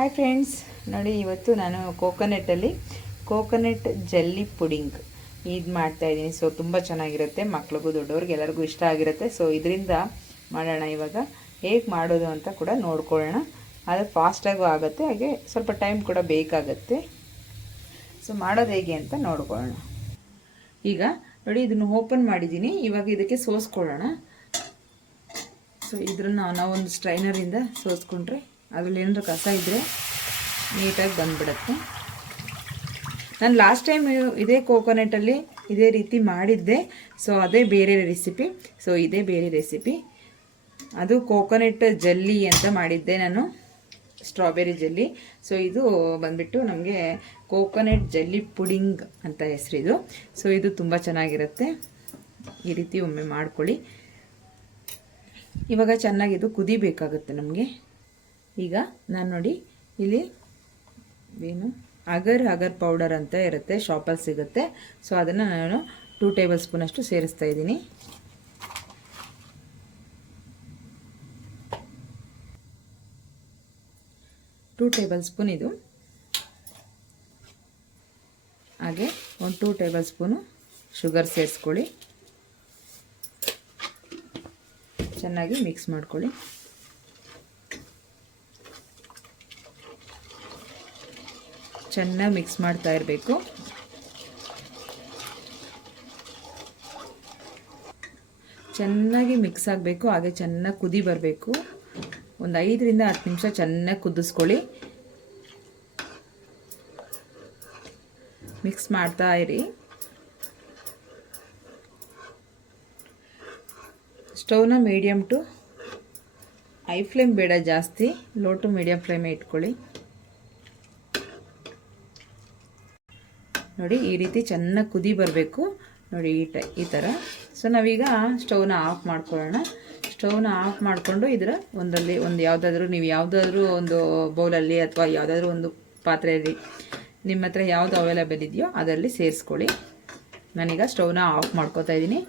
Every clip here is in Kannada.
ಹಾಯ್ ಫ್ರೆಂಡ್ಸ್, ನೋಡಿ ಇವತ್ತು ನಾನು ಕೋಕೋನಟ್ ಜೆಲ್ಲಿ ಪುಡಿಂಗ್ ಇದು ಮಾಡ್ತಾಯಿದ್ದೀನಿ. ಸೊ ತುಂಬ ಚೆನ್ನಾಗಿರುತ್ತೆ, ಮಕ್ಳಿಗೂ ದೊಡ್ಡವ್ರಿಗೆ ಎಲ್ಲರಿಗೂ ಇಷ್ಟ ಆಗಿರುತ್ತೆ. ಸೊ ಇದರಿಂದ ಮಾಡೋಣ. ಇವಾಗ ಹೇಗೆ ಮಾಡೋದು ಅಂತ ಕೂಡ ನೋಡ್ಕೊಳ್ಳೋಣ. ಅದು ಫಾಸ್ಟಾಗೂ ಆಗುತ್ತೆ, ಹಾಗೆ ಸ್ವಲ್ಪ ಟೈಮ್ ಕೂಡ ಬೇಕಾಗುತ್ತೆ. ಸೊ ಮಾಡೋದು ಹೇಗೆ ಅಂತ ನೋಡ್ಕೊಳ್ಳೋಣ. ಈಗ ನೋಡಿ, ಇದನ್ನು ಓಪನ್ ಮಾಡಿದ್ದೀನಿ. ಇವಾಗ ಇದಕ್ಕೆ ಸೋಸ್ಕೊಳ್ಳೋಣ. ಸೊ ಇದನ್ನು ನಾವೊಂದು ಸ್ಟ್ರೈನರಿಂದ ಸೋಸ್ಕೊಂಡ್ರೆ ಅದರಲ್ಲಿ ಏನಾದರೂ ಕಸ ಇದ್ದರೆ ನೀಟಾಗಿ ಬಂದುಬಿಡುತ್ತೆ. ನಾನು ಲಾಸ್ಟ್ ಟೈಮ್ ಇದೇ ಕೋಕೋನಟ್ಟಲ್ಲಿ ಇದೇ ರೀತಿ ಮಾಡಿದ್ದೆ. ಸೊ ಅದೇ ಬೇರೆ ರೆಸಿಪಿ. ಸೊ ಇದೇ ಬೇರೆ ರೆಸಿಪಿ. ಅದು ಕೋಕೋನಟ್ ಜೆಲ್ಲಿ ಅಂತ ಮಾಡಿದ್ದೆ ನಾನು, ಸ್ಟ್ರಾಬೆರಿ ಜೆಲ್ಲಿ. ಸೊ ಇದು ಬಂದುಬಿಟ್ಟು ನಮಗೆ ಕೋಕೋನಟ್ ಜೆಲ್ಲಿ ಪುಡಿಂಗ್ ಅಂತ ಹೆಸರಿದು. ಸೊ ಇದು ತುಂಬ ಚೆನ್ನಾಗಿರುತ್ತೆ. ಈ ರೀತಿ ಒಮ್ಮೆ ಮಾಡ್ಕೊಳ್ಳಿ. ಇವಾಗ ಚೆನ್ನಾಗಿದು ಕುದಿಬೇಕಾಗುತ್ತೆ ನಮಗೆ. ಈಗ ನಾನು ನೋಡಿ ಇಲ್ಲಿ ಏನು ಅಗರ್ ಪೌಡರ್ ಅಂತ ಇರುತ್ತೆ, ಶಾಪಲ್ಲಿ ಸಿಗುತ್ತೆ. ಸೊ ಅದನ್ನು ನಾನು 2 ಟೇಬಲ್ ಸ್ಪೂನಷ್ಟು ಸೇರಿಸ್ತಾ ಇದ್ದೀನಿ. ಟೂ ಟೇಬಲ್ ಸ್ಪೂನ್ ಇದು. ಹಾಗೆ ಒಂದು 2 ಟೇಬಲ್ ಸ್ಪೂನು ಶುಗರ್ ಸೇರಿಸ್ಕೊಳ್ಳಿ. ಚೆನ್ನಾಗಿ ಮಿಕ್ಸ್ ಮಾಡ್ಕೊಳ್ಳಿ. ಚೆನ್ನಾಗಿ ಮಿಕ್ಸ್ ಮಾಡ್ತಾ ಇರಬೇಕು. ಚೆನ್ನಾಗಿ ಮಿಕ್ಸ್ ಆಗಬೇಕು. ಹಾಗೆ ಚೆನ್ನಾಗಿ ಕುದಿ ಬರಬೇಕು. ಒಂದು 5 ರಿಂದ 10 ನಿಮಿಷ ಚೆನ್ನಾಗಿ ಕುದಿಸ್ಕೊಳ್ಳಿ. ಮಿಕ್ಸ್ ಮಾಡ್ತಾ ಇರಿ. ಸ್ಟವ್ನ ಮೀಡಿಯಮ್ ಟು ಹೈ ಫ್ಲೇಮ್ ಬೇಡ, ಜಾಸ್ತಿ ಲೋ ಟು ಮೀಡಿಯಮ್ ಫ್ಲೇಮೇ ಇಟ್ಕೊಳ್ಳಿ. ನೋಡಿ ಈ ರೀತಿ ಚೆನ್ನಾಗಿ ಕುದಿ ಬರಬೇಕು. ನೋಡಿ ಈ ಥರ. ಸೊ ನಾವೀಗ ಸ್ಟವ್ನ ಆಫ್ ಮಾಡ್ಕೊಳ್ಳೋಣ. ಸ್ಟವ್ನ ಆಫ್ ಮಾಡಿಕೊಂಡು ಇದರ ಒಂದು ಯಾವುದಾದ್ರೂ ಒಂದು ಬೌಲಲ್ಲಿ ಅಥವಾ ಯಾವುದಾದ್ರೂ ಒಂದು ಪಾತ್ರೆಯಲ್ಲಿ ನಿಮ್ಮ ಹತ್ರ ಯಾವುದು ಅವೈಲೇಬಲ್ ಇದೆಯೋ ಅದರಲ್ಲಿ ಸೇರಿಸ್ಕೊಳ್ಳಿ. ನಾನೀಗ ಸ್ಟವ್ನ ಆಫ್ ಮಾಡ್ಕೋತಾ ಇದ್ದೀನಿ.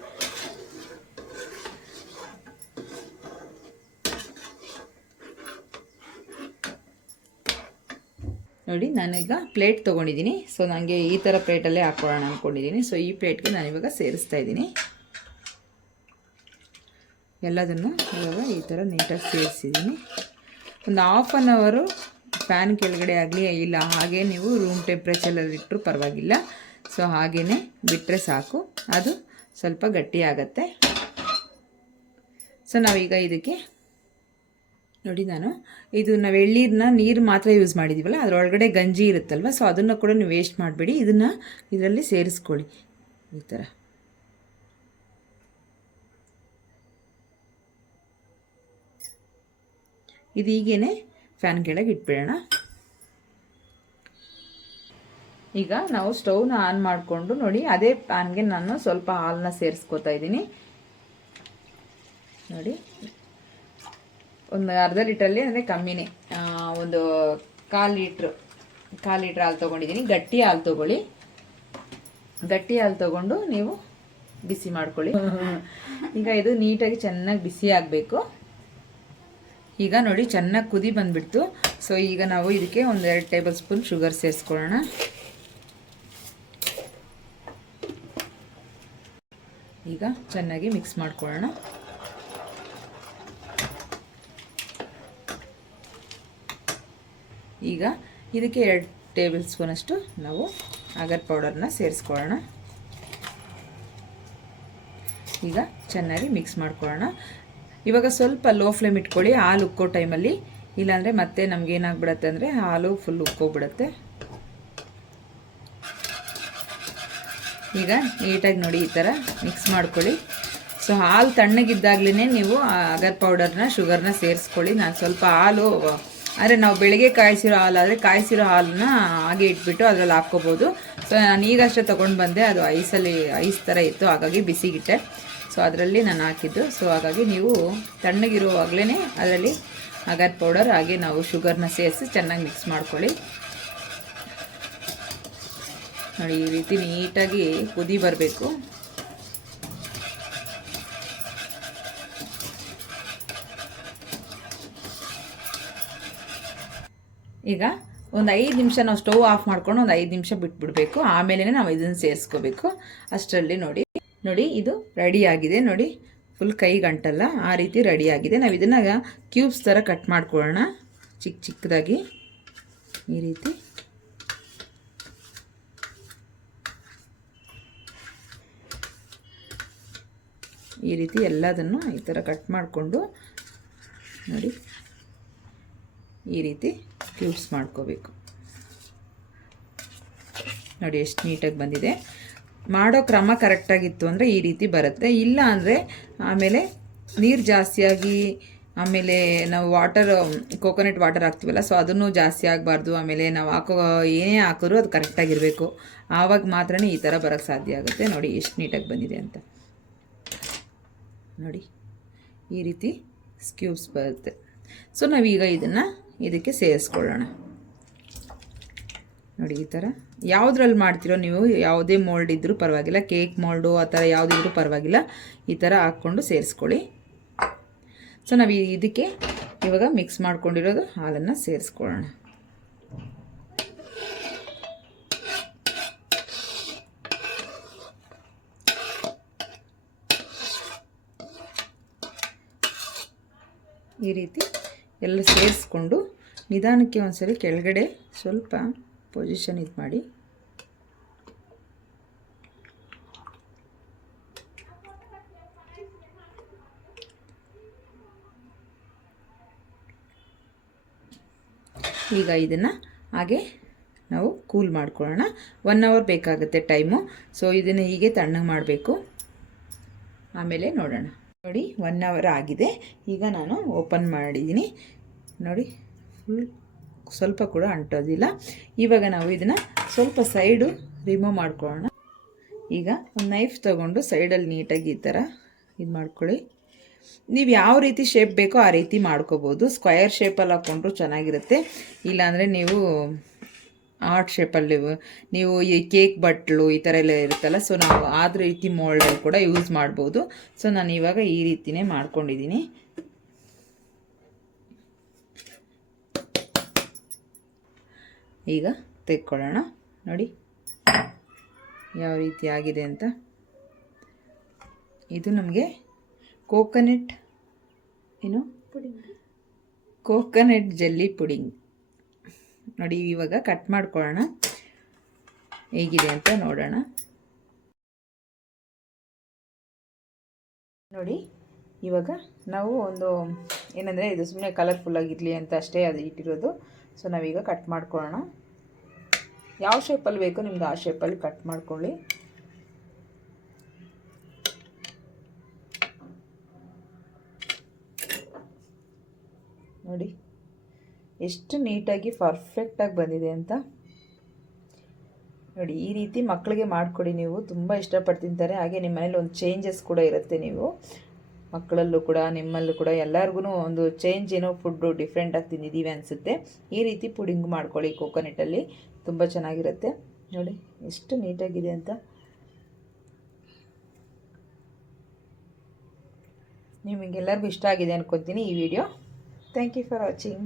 ನೋಡಿ ನಾನೀಗ ಪ್ಲೇಟ್ ತೊಗೊಂಡಿದ್ದೀನಿ. ಸೊ ನನಗೆ ಈ ಥರ ಪ್ಲೇಟಲ್ಲೇ ಹಾಕ್ಕೊಳ್ಳೋಣ ಅಂದ್ಕೊಂಡಿದ್ದೀನಿ. ಸೊ ಈ ಪ್ಲೇಟ್ಗೆ ನಾನಿವಾಗ ಸೇರಿಸ್ತಾ ಇದ್ದೀನಿ. ಎಲ್ಲದನ್ನು ಇವಾಗ ಈ ಥರ ನೀಟಾಗಿ ಸೇರಿಸಿದ್ದೀನಿ. ಒಂದು ಹಾಫ್ ಆನ್ ಅವರು ಫ್ಯಾನ್ ಕೆಳಗಡೆ ಆಗಲಿ, ಇಲ್ಲ ಹಾಗೆ ನೀವು ರೂಮ್ ಟೆಂಪ್ರೇಚರಲ್ಲಿ ಇಟ್ಟರು ಪರವಾಗಿಲ್ಲ. ಸೊ ಹಾಗೇ ಬಿಟ್ಟರೆ ಸಾಕು, ಅದು ಸ್ವಲ್ಪ ಗಟ್ಟಿ ಆಗುತ್ತೆ. ಸೊ ನಾವೀಗ ಇದಕ್ಕೆ ನೋಡಿ, ನಾವು ಎಳ್ಳೀರನ್ನ ನೀರು ಮಾತ್ರ ಯೂಸ್ ಮಾಡಿದ್ದೀವಲ್ಲ, ಅದರೊಳಗಡೆ ಗಂಜಿ ಇರುತ್ತಲ್ವ. ಸೊ ಅದನ್ನು ಕೂಡ ನೀವು ವೇಸ್ಟ್ ಮಾಡಬೇಡಿ. ಇದರಲ್ಲಿ ಸೇರಿಸ್ಕೊಳ್ಳಿ ಈ ಥರ. ಇದು ಹೀಗೇ ಫ್ಯಾನ್ ಕೆಳಗೆ ಇಟ್ಬಿಡೋಣ. ಈಗ ನಾವು ಸ್ಟವ್ನ ಆನ್ ಮಾಡಿಕೊಂಡು ನೋಡಿ, ಅದೇ ಪ್ಯಾನ್ಗೆ ನಾನು ಸ್ವಲ್ಪ ಹಾಲನ್ನ ಸೇರಿಸ್ಕೊತಾ ಇದ್ದೀನಿ. ನೋಡಿ, ಒಂದು ಅರ್ಧ ಲೀಟ್ರಲ್ಲಿ ಅಂದರೆ ಕಮ್ಮಿನೇ, ಒಂದು ಕಾಲು ಲೀಟ್ರ್ ಹಾಲು ತೊಗೊಂಡಿದ್ದೀನಿ. ಗಟ್ಟಿ ಹಾಲು ತೊಗೊಳ್ಳಿ. ಗಟ್ಟಿ ಹಾಲು ತೊಗೊಂಡು ನೀವು ಬಿಸಿ ಮಾಡ್ಕೊಳ್ಳಿ. ಈಗ ಇದು ನೀಟಾಗಿ ಚೆನ್ನಾಗಿ ಬಿಸಿ ಆಗಬೇಕು. ಈಗ ನೋಡಿ ಚೆನ್ನಾಗಿ ಕುದಿ ಬಂದುಬಿಡ್ತು. ಸೊ ಈಗ ನಾವು ಇದಕ್ಕೆ ಒಂದು 2 ಟೇಬಲ್ ಸ್ಪೂನ್ ಶುಗರ್ ಸೇರಿಸ್ಕೊಳ್ಳೋಣ. ಈಗ ಚೆನ್ನಾಗಿ ಮಿಕ್ಸ್ ಮಾಡ್ಕೊಳ್ಳೋಣ. ಈಗ ಇದಕ್ಕೆ 2 ಟೇಬಲ್ ಸ್ಪೂನಷ್ಟು ನಾವು ಅಗರ್ ಪೌಡರ್ನ ಸೇರಿಸ್ಕೊಳ್ಳೋಣ. ಈಗ ಚೆನ್ನಾಗಿ ಮಿಕ್ಸ್ ಮಾಡ್ಕೊಳ್ಳೋಣ. ಇವಾಗ ಸ್ವಲ್ಪ ಲೋ ಫ್ಲೇಮ್ ಇಟ್ಕೊಳ್ಳಿ ಹಾಲು ಉಕ್ಕೋ ಟೈಮಲ್ಲಿ, ಇಲ್ಲಾಂದರೆ ಮತ್ತೆ ನಮ್ಗೆ ಏನಾಗ್ಬಿಡತ್ತೆ ಅಂದರೆ ಹಾಲು ಫುಲ್ ಉಕ್ಕೋಗ್ಬಿಡುತ್ತೆ. ಈಗ ನೀಟಾಗಿ ನೋಡಿ ಈ ಥರ ಮಿಕ್ಸ್ ಮಾಡ್ಕೊಳ್ಳಿ. ಸೊ ಹಾಲು ತಣ್ಣಗಿದ್ದಾಗಲೇ ನೀವು ಅಗರ್ ಪೌಡರ್ನ ಶುಗರ್ನ ಸೇರಿಸ್ಕೊಳ್ಳಿ. ನಾನು ಸ್ವಲ್ಪ ಹಾಲು, ಆದರೆ ನಾವು ಬೆಳಗ್ಗೆ ಕಾಯಿಸಿರೋ ಹಾಲಾದರೆ ಕಾಯಿಸಿರೋ ಹಾಲನ್ನ ಹಾಗೆ ಇಟ್ಬಿಟ್ಟು ಅದರಲ್ಲಿ ಹಾಕ್ಕೋಬೋದು. ಸೊ ನಾನು ಈಗಷ್ಟೇ ತೊಗೊಂಡು ಬಂದೆ, ಅದು ಐಸ್ ಥರ ಇತ್ತು, ಹಾಗಾಗಿ ಬಿಸಿಗಿಟ್ಟೆ. ಸೊ ಅದರಲ್ಲಿ ನಾನು ಹಾಕಿದ್ದು. ಸೊ ಹಾಗಾಗಿ ನೀವು ತಣ್ಣಗಿರುವಾಗಲೇ ಅದರಲ್ಲಿ ಅಗರ್ ಪೌಡರ್ ಹಾಗೆ ನಾವು ಶುಗರ್ನ ಸೇರಿಸಿ ಚೆನ್ನಾಗಿ ಮಿಕ್ಸ್ ಮಾಡ್ಕೊಳ್ಳಿ. ನೋಡಿ ಈ ರೀತಿ ನೀಟಾಗಿ ಕುದಿ ಬರಬೇಕು. ಈಗ ಒಂದು 5 ನಿಮಿಷ ನಾವು ಸ್ಟವ್ ಆಫ್ ಮಾಡ್ಕೊಂಡು ಒಂದು 5 ನಿಮಿಷ ಬಿಟ್ಬಿಡಬೇಕು. ಆಮೇಲೆ ನಾವು ಇದನ್ನು ಸೇರಿಸ್ಕೋಬೇಕು. ಅಷ್ಟರಲ್ಲಿ ನೋಡಿ ಇದು ರೆಡಿ ಆಗಿದೆ. ನೋಡಿ ಫುಲ್ ಕೈಗೆ ಅಂಟಲ್ಲ, ಆ ರೀತಿ ರೆಡಿ ಆಗಿದೆ. ನಾವು ಇದನ್ನು ಕ್ಯೂಬ್ಸ್ ಥರ ಕಟ್ ಮಾಡ್ಕೊಳ್ಳೋಣ, ಚಿಕ್ಕ ಚಿಕ್ಕದಾಗಿ ಈ ರೀತಿ. ಈ ರೀತಿ ಎಲ್ಲದನ್ನು ಈ ಥರ ಕಟ್ ಮಾಡಿಕೊಂಡು ನೋಡಿ ಈ ರೀತಿ ಕ್ಯೂಬ್ಸ್ ಮಾಡ್ಕೋಬೇಕು. ನೋಡಿ ಎಷ್ಟು ನೀಟಾಗಿ ಬಂದಿದೆ. ಮಾಡೋ ಕ್ರಮ ಕರೆಕ್ಟಾಗಿತ್ತು ಅಂದರೆ ಈ ರೀತಿ ಬರುತ್ತೆ. ಇಲ್ಲ ಅಂದರೆ ಆಮೇಲೆ ನೀರು ಜಾಸ್ತಿಯಾಗಿ, ಆಮೇಲೆ ನಾವು ಕೋಕೋನಟ್ ವಾಟರ್ ಹಾಕ್ತೀವಲ್ಲ, ಸೊ ಅದನ್ನು ಜಾಸ್ತಿ ಆಗಬಾರ್ದು. ಆಮೇಲೆ ನಾವು ಏನೇ ಹಾಕಿದ್ರು ಅದು ಕರೆಕ್ಟಾಗಿರಬೇಕು. ಆವಾಗ ಮಾತ್ರ ಈ ಥರ ಬರೋಕ್ಕೆ ಸಾಧ್ಯ ಆಗುತ್ತೆ. ನೋಡಿ ಎಷ್ಟು ನೀಟಾಗಿ ಬಂದಿದೆ ಅಂತ. ನೋಡಿ ಈ ರೀತಿ ಕ್ಯೂಬ್ಸ್ ಬರುತ್ತೆ. ಸೊ ನಾವೀಗ ಇದನ್ನು ಇದಕ್ಕೆ ಸೇರಿಸ್ಕೊಳ್ಳೋಣ. ನೋಡಿ ಈ ಥರ ಯಾವುದ್ರಲ್ಲಿ ಮಾಡ್ತಿರೋ ನೀವು, ಯಾವುದೇ ಮೋಲ್ಡ್ ಇದ್ದರೂ ಪರವಾಗಿಲ್ಲ, ಕೇಕ್ ಮೋಲ್ಡು ಆ ಥರ ಯಾವುದಿದ್ರೂ ಪರವಾಗಿಲ್ಲ, ಈ ಥರ ಹಾಕ್ಕೊಂಡು ಸೇರಿಸ್ಕೊಳ್ಳಿ. ಸೊ ನಾವು ಇದಕ್ಕೆ ಇವಾಗ ಮಿಕ್ಸ್ ಮಾಡ್ಕೊಂಡಿರೋದು ಹಾಲನ್ನು ಸೇರಿಸ್ಕೊಳ್ಳೋಣ. ಈ ರೀತಿ ಎಲ್ಲ ಸೇರಿಸ್ಕೊಂಡು ನಿಧಾನಕ್ಕೆ ಒಂದ್ಸರಿ ಕೆಳಗಡೆ ಸ್ವಲ್ಪ ಪೊಸಿಷನ್ ಇದು ಮಾಡಿ. ಈಗ ಇದನ್ನು ಹಾಗೆ ನಾವು ಕೂಲ್ ಮಾಡ್ಕೊಳ್ಳೋಣ. 1 ಅವರ್ ಬೇಕಾಗುತ್ತೆ ಟೈಮು. ಸೊ ಇದನ್ನು ಹೀಗೆ ತಣ್ಣಗೆ ಮಾಡಬೇಕು. ಆಮೇಲೆ ನೋಡೋಣ. ನೋಡಿ 1 ಅವರ್ ಆಗಿದೆ. ಈಗ ನಾನು ಓಪನ್ ಮಾಡಿದ್ದೀನಿ. ನೋಡಿ ಫುಲ್ ಸ್ವಲ್ಪ ಕೂಡ ಅಂಟೋದಿಲ್ಲ. ಇವಾಗ ನಾವು ಇದನ್ನು ಸ್ವಲ್ಪ ಸೈಡು ರಿಮೂವ್ ಮಾಡ್ಕೊಳ್ಳೋಣ. ಈಗ ಒಂದು ನೈಫ್ ತೊಗೊಂಡು ಸೈಡಲ್ಲಿ ನೀಟಾಗಿ ಈ ಥರ ಇದು ಮಾಡ್ಕೊಳ್ಳಿ. ನೀವು ಯಾವ ರೀತಿ ಶೇಪ್ ಬೇಕೋ ಆ ರೀತಿ ಮಾಡ್ಕೋಬೋದು. ಸ್ಕ್ವಯರ್ ಶೇಪಲ್ಲಿ ಹಾಕ್ಕೊಂಡ್ರು ಚೆನ್ನಾಗಿರುತ್ತೆ. ಇಲ್ಲಾಂದರೆ ನೀವು ಆರ್ಟ್ ಶೇಪಲ್ಲಿ ನೀವು ಈ ಕೇಕ್ ಬಟ್ಲು ಈ ಥರ ಎಲ್ಲ ಇರುತ್ತಲ್ಲ, ಸೊ ನಾವು ಆದ ರೀತಿ ಮೋಲ್ಡಲ್ಲಿ ಕೂಡ ಯೂಸ್ ಮಾಡ್ಬೋದು. ಸೊ ನಾನು ಇವಾಗ ಈ ರೀತಿಯೇ ಮಾಡ್ಕೊಂಡಿದ್ದೀನಿ. ಈಗ ತೆಕ್ಕೊಳ್ಳೋಣ. ನೋಡಿ ಯಾವ ರೀತಿ ಆಗಿದೆ ಅಂತ. ಇದು ನಮಗೆ ಕೋಕೋನಟ್ ಜೆಲ್ಲಿ ಪುಡಿಂಗ್. ನೋಡಿ ಇವಾಗ ಕಟ್ ಮಾಡ್ಕೊಳ್ಳೋಣ, ಹೇಗಿದೆ ಅಂತ ನೋಡೋಣ. ನೋಡಿ ಇವಾಗ ನಾವು ಒಂದು ಏನಂದರೆ ಇದು ಸುಮ್ಮನೆ ಕಲರ್ಫುಲ್ಲಾಗಿರಲಿ ಅಂತ ಅಷ್ಟೇ ಅದು ಇಟ್ಟಿರೋದು. ಸೊ ನಾವೀಗ ಕಟ್ ಮಾಡ್ಕೊಳ್ಳೋಣ. ಯಾವ ಶೇಪಲ್ಲಿ ಬೇಕೋ ನಿಮ್ಗೆ ಆ ಶೇಪಲ್ಲಿ ಕಟ್ ಮಾಡ್ಕೊಳ್ಳಿ. ನೋಡಿ ಎಷ್ಟು ನೀಟಾಗಿ ಪರ್ಫೆಕ್ಟಾಗಿ ಬಂದಿದೆ ಅಂತ. ನೋಡಿ ಈ ರೀತಿ ಮಕ್ಕಳಿಗೆ ಮಾಡಿಕೊಡಿ, ನೀವು ತುಂಬ ಇಷ್ಟಪಟ್ಟು ತಿಂತಾರೆ. ಹಾಗೆ ನಿಮ್ಮ ಮನೇಲಿ ಒಂದು ಚೇಂಜಸ್ ಕೂಡ ಇರುತ್ತೆ. ನೀವು ಮಕ್ಕಳಲ್ಲೂ ಕೂಡ ನಿಮ್ಮಲ್ಲೂ ಕೂಡ ಎಲ್ಲರಿಗೂ ಒಂದು ಚೇಂಜ್, ಏನೋ ಫುಡ್ಡು ಡಿಫ್ರೆಂಟಾಗಿ ತಿಂದಿದ್ದೀವಿ ಅನಿಸುತ್ತೆ. ಈ ರೀತಿ ಪುಡಿಂಗ್ ಮಾಡ್ಕೊಳ್ಳಿ ಕೋಕೋನಟ್ಟಲ್ಲಿ, ತುಂಬ ಚೆನ್ನಾಗಿರುತ್ತೆ. ನೋಡಿ ಎಷ್ಟು ನೀಟಾಗಿದೆ ಅಂತ. ನಿಮಗೆಲ್ಲರಿಗೂ ಇಷ್ಟ ಆಗಿದೆ ಅನ್ಕೊತೀನಿ ಈ video. Thank you for watching.